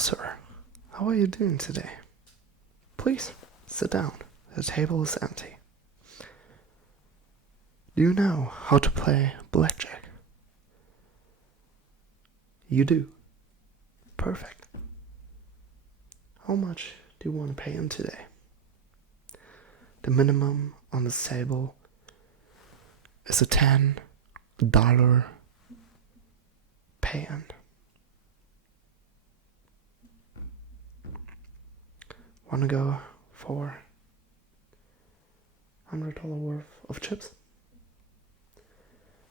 sir. How are you doing today? Please, sit down. The table is empty. Do you know how to play blackjack? You do. Perfect. How much do you want to pay him today? The minimum on this table is a $10 pay-in. Wanna go for $100 worth of chips?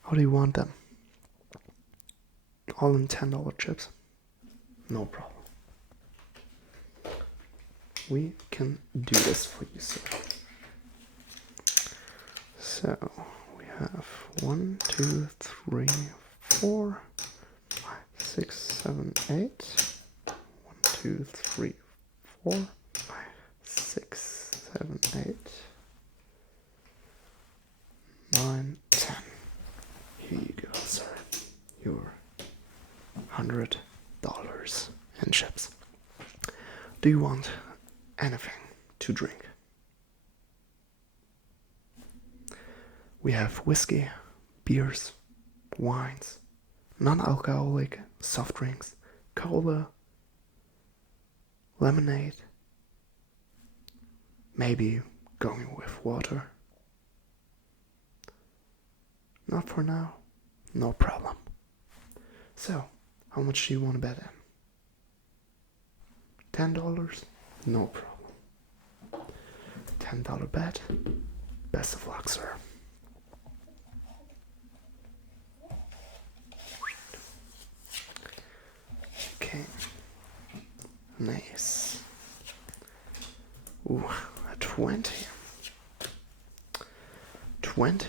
How do you want them? All in $10 chips? No problem. We can do this for you, sir. So we have 1, 2, 3, 4, 5, 6, 7, 8. 1, 2, 3, 4, 5, 6, 7, 8, 9, 10. Here you go, sir. Your $100 in chips. Do you want anything to drink? We have whiskey, beers, wines, non-alcoholic soft drinks, cola, lemonade, maybe going with water. Not for now, no problem. So, how much do you want to bet in? $10? No problem. $10 bet. Best of luck, sir. Okay. Nice. Ooh, a 20. 20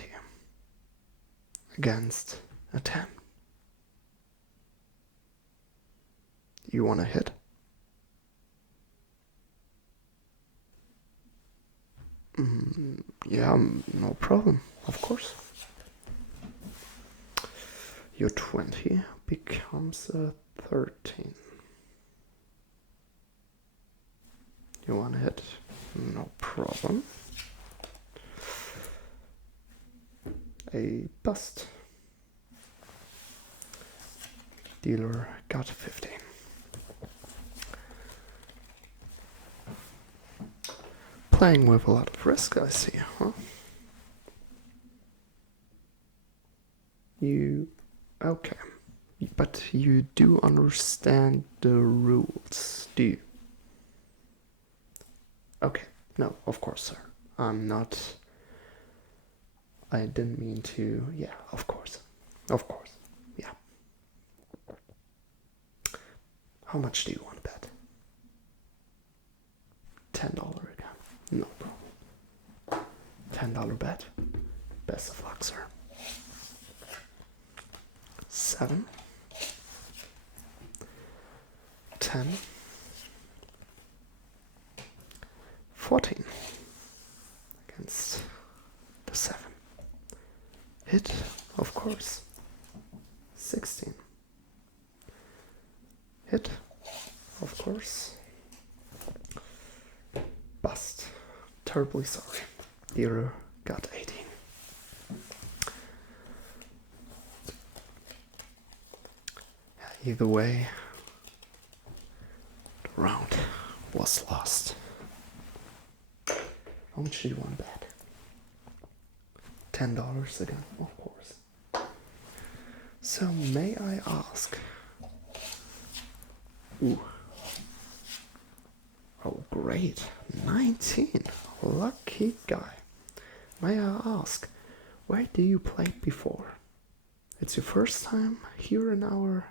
against a 10. You want to hit? Yeah, no problem, of course. Your 20 becomes a 13. You want to hit? No problem. A bust. Dealer got 15. Playing with a lot of risk, I see, huh? Okay. But you do understand the rules, do you? Okay. No, of course, sir. I didn't mean to. Yeah, of course. Of course. Yeah. How much do you want to bet? $10 again. No problem. $10 bet. Best of luck, sir. 7, 10, 14 against the 7. Hit, of course. 16. Hit, of course. Bust. Terribly sorry. Dealer got 18. Either way, the round was lost. How much do you want to bet? $10 again, of course. So may I ask? Ooh. Oh, great. 19. Lucky guy. May I ask, where do you play before? It's your first time here in our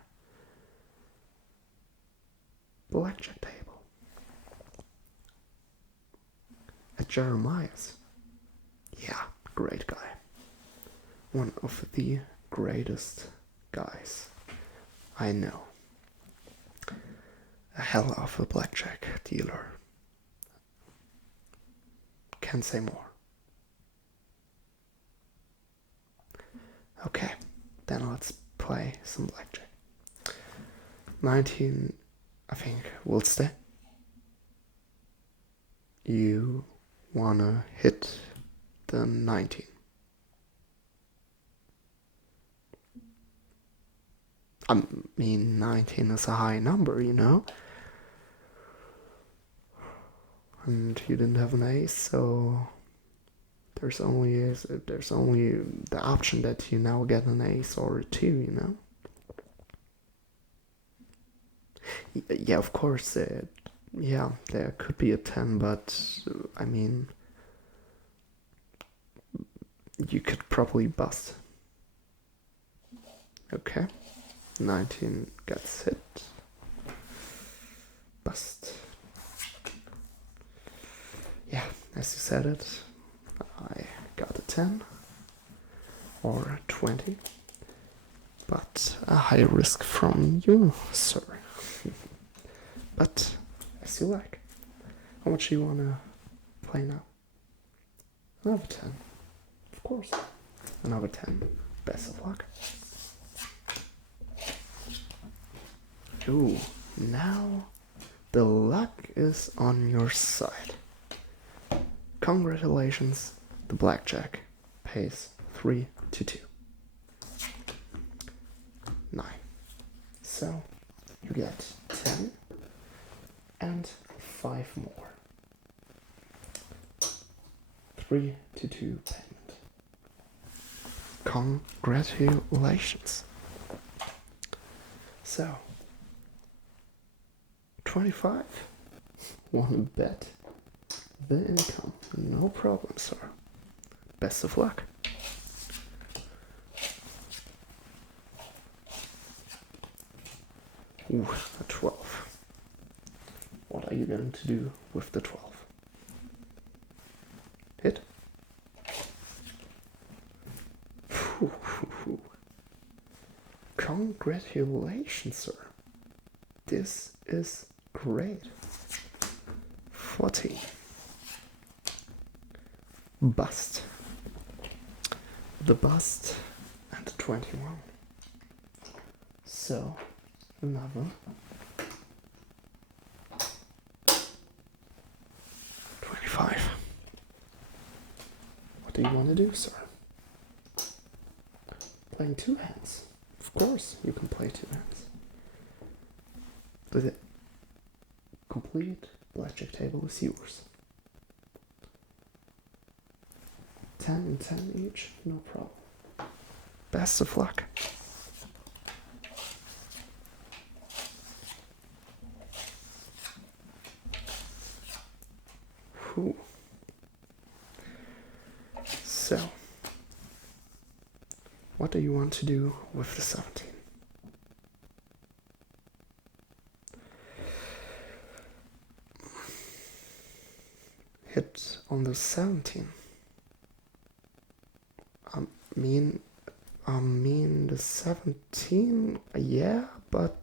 blackjack table. At Jeremiah's. Yeah, great guy. One of the greatest guys I know. A hell of a blackjack dealer. Can't say more. Okay, then let's play some blackjack. 19 I think we'll stay. You wanna hit the 19. I mean, 19 is a high number, you know? And you didn't have an ace, so there's only the option that you now get an ace or a 2, you know? Yeah, of course, yeah, there could be a 10, but I mean, you could probably bust. Okay, 19 gets hit. Bust. Yeah, as you said it, I got a 10 or a 20, but a high risk from you, sir. But as you like. How much do you want to play now? Another 10. Of course. Another 10. Best of luck. Ooh, now the luck is on your side. Congratulations, the Blackjack pays 3 to 2. 9. So you get 10 and 5 more. 3 to 2 payment. Congratulations. So 25. Wanna bet the income? No problem, sir. Best of luck. Ooh, a 12. What are you going to do with the 12? Hit. Congratulations, sir. This is great. 14. Bust. The bust and the 21. So, another 25. What do you want to do, sir? Playing 2 hands. Of course, you can play 2 hands. The complete blackjack table is yours. 10 and 10 each, no problem. Best of luck. Whew. So, what do you want to do with the 17? Hit on the 17. I mean the 17, yeah, but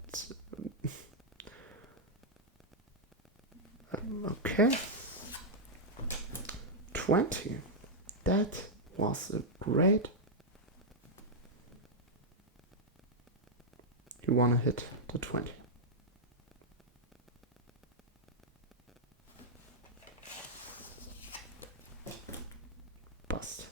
okay. 20. That was a great. You wanna hit the 20. Bust.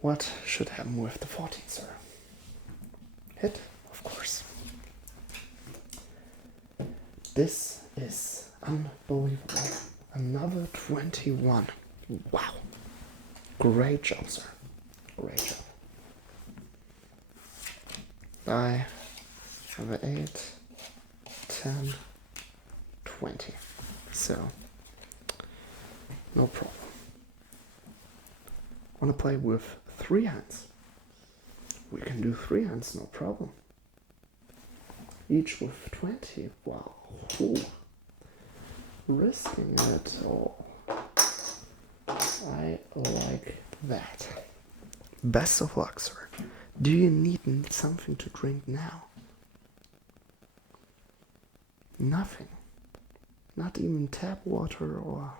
What should happen with the 14, sir? Hit, of course. This is unbelievable. Another 21. Wow. Great job, sir. Great job. I have an 8, 10, 20. So, no problem. Wanna play with 3 hands? We can do 3 hands, no problem. Each with 20. Wow. Ooh. Risking it all. I like that. Best of luck, sir. Do you need something to drink now? Nothing. Not even tap water or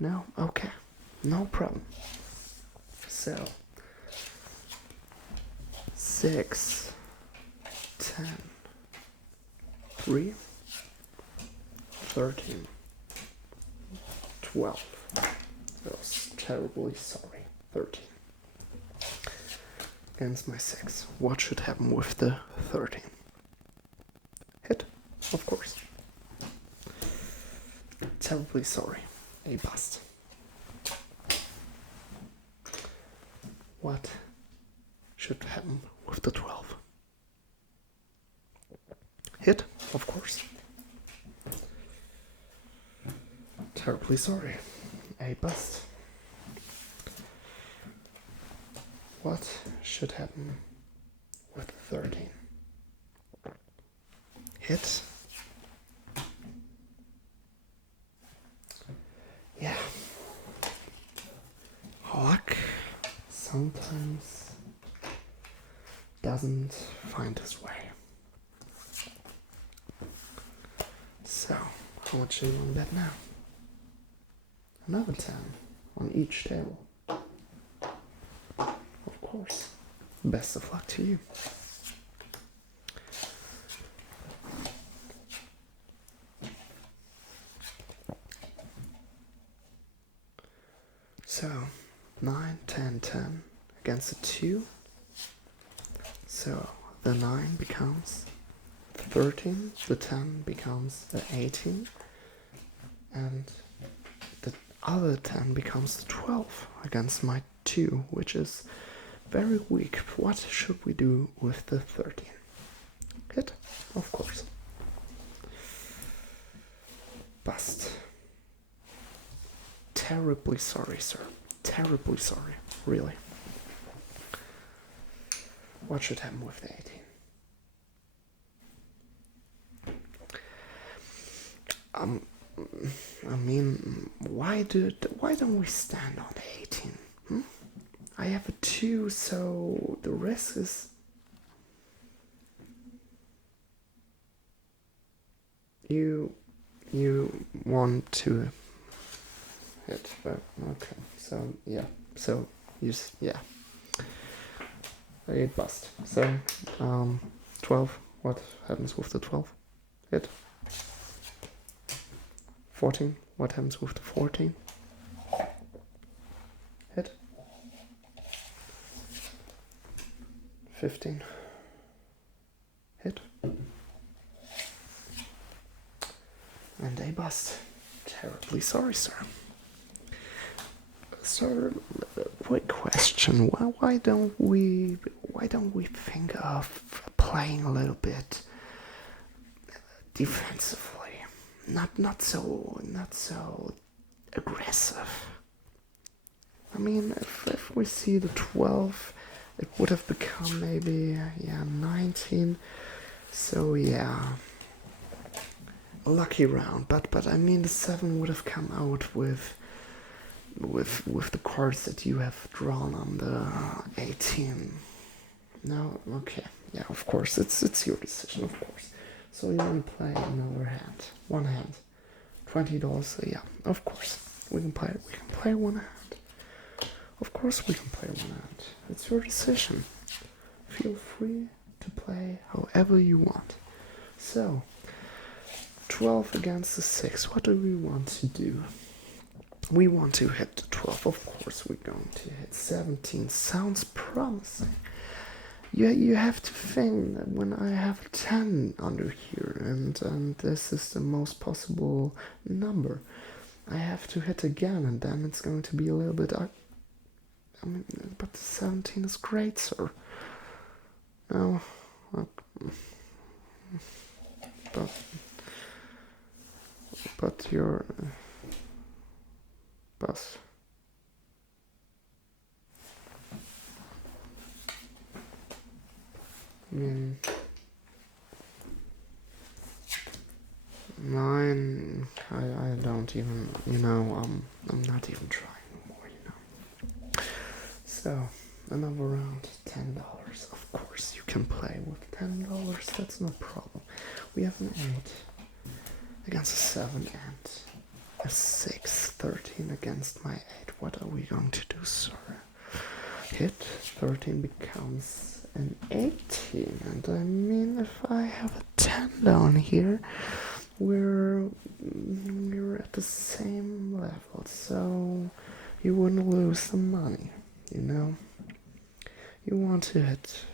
No? Okay. No problem. So 6, 10, 3, 13, 12. That was terribly sorry. 13. Against my 6. What should happen with the 13? Hit, of course. Terribly sorry. A bust. What should happen with the 12? Hit, of course. Terribly sorry. A bust. What should happen with 13? Hit. Yeah. Luck sometimes doesn't find his way. So, how much do you want to bet now? Another 10 on each table. Of course. Best of luck to you. So, 9, 10, 10 against a 2. So, the 9 becomes 13, the 10 becomes the 18, and the other 10 becomes the 12 against my 2, which is very weak. What should we do with the 13? Hit, of course. Bust. Terribly sorry, sir. Terribly sorry. Really. What should happen with the 18? I mean, why don't we stand on the 18? I have a 2, so the risk is... You want to hit, but okay, so yeah, so yeah. A bust. So 12, what happens with the 12? Hit. 14, what happens with the 14? Hit. 15. Hit. And a bust. Terribly sorry, sir. Sir, quick question. Why don't we think of playing a little bit defensively? Not so aggressive. I mean, if we see the 12, it would have become maybe 19. So yeah, a lucky round. But I mean, the 7 would have come out with the cards that you have drawn on the 18. No, okay, yeah, of course, it's your decision, of course. So you want to play another hand, one hand, $20. So yeah, of course, we can play one hand. Of course, we can play one hand. It's your decision. Feel free to play however you want. So, 12 against the 6. What do we want to do? We want to hit the 12. Of course, we're going to hit 17. Sounds promising. You have to think that when I have a 10 under here, and this is the most possible number, I have to hit again, and then it's going to be a little bit... I mean, but the 17 is great, sir. No, but you're... Bus. I mean, 9. I don't even, I'm not even trying anymore, So, another round, $10. Of course, you can play with $10. That's no problem. We have an 8 against a 7 and A 6, 13 against my 8. What are we going to do, sir? Hit 13 becomes an 18, and I mean, if I have a 10 down here, we're at the same level, so you wouldn't lose the money, you know. You want to hit.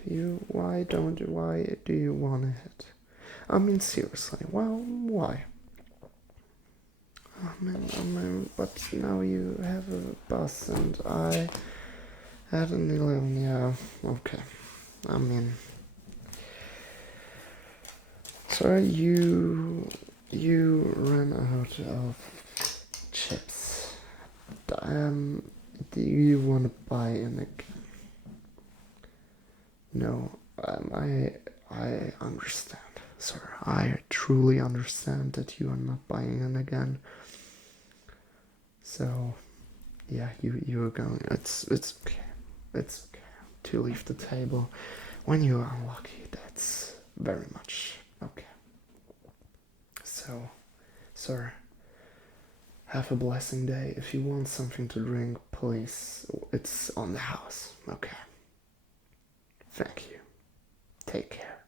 Why do you want to hit? I mean, seriously. Well, why? But now you have a bus and I had an 11. Yeah, okay. I mean, sorry, you ran out of chips. Do you want to buy in again? No, I understand, sir. I truly understand that you are not buying in again. So, yeah, you are going. It's okay. It's okay to leave the table when you are unlucky. That's very much okay. So, sir, have a blessing day. If you want something to drink, please, it's on the house. Okay. Thank you. Take care.